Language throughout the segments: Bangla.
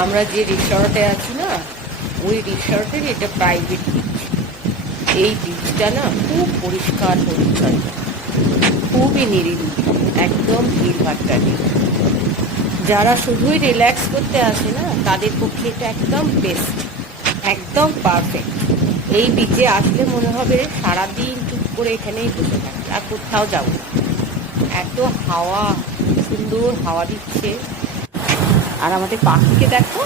আমরা যে রিসর্টে আছি না, ওই রিসর্টের এটা প্রাইভেট বিচ। এই বিচটা না খুব পরিষ্কার পরিচ্ছন্ন, খুবই নিরিবিলি, একদম ভিড়ভাট্টা নেই। যারা শুধুই রিল্যাক্স করতে আসে না, তাদের পক্ষে এটা একদম বেস্ট, একদম পারফেক্ট। এই বিচে আসলে মনে হবে সারাদিন চুপ করে এখানেই বসে থাকি, আর কোথাও যাব না। এত হাওয়া, সুন্দর হাওয়া দিচ্ছে। আর আমাদের পাখিকে দেখো,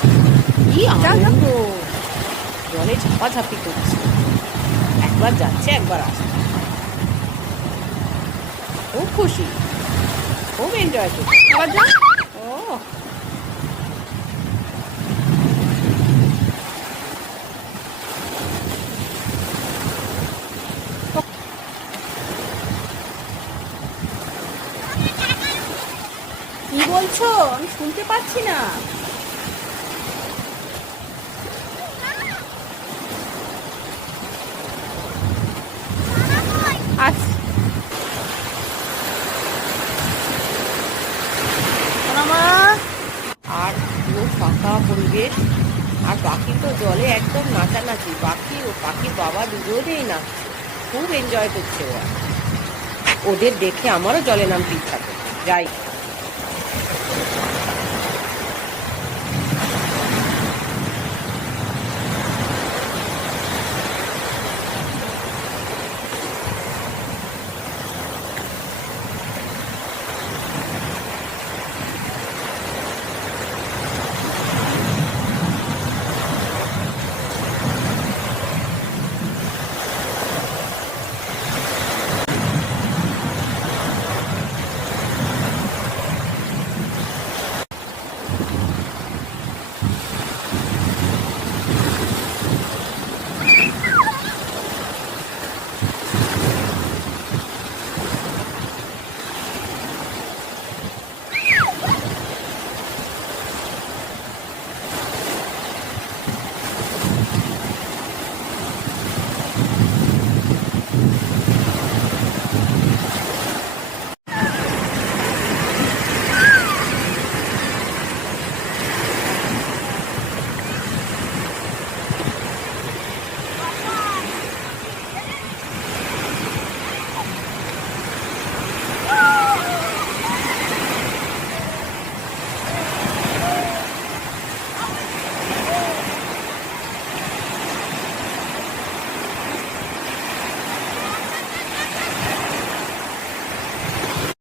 কি আনন্দ, জলে ঝাপাঝাপি করছে, একবার যাচ্ছে একবার আসছে, খুব খুশি, খুব এনজয় করছে। আবার যা, ও কি বলছো? আমি শুনতে পাচ্ছি না। আস আর পুরো ফাঁকা পরিবেশ, আর পাখি তো জলে একদম নাচানাচি, পাখি ও পাখির বাবা দুজনেই না, খুব এনজয় করছে ওরা। ওদের দেখে আমারও জলে নামতে ইচ্ছা করে। যাই।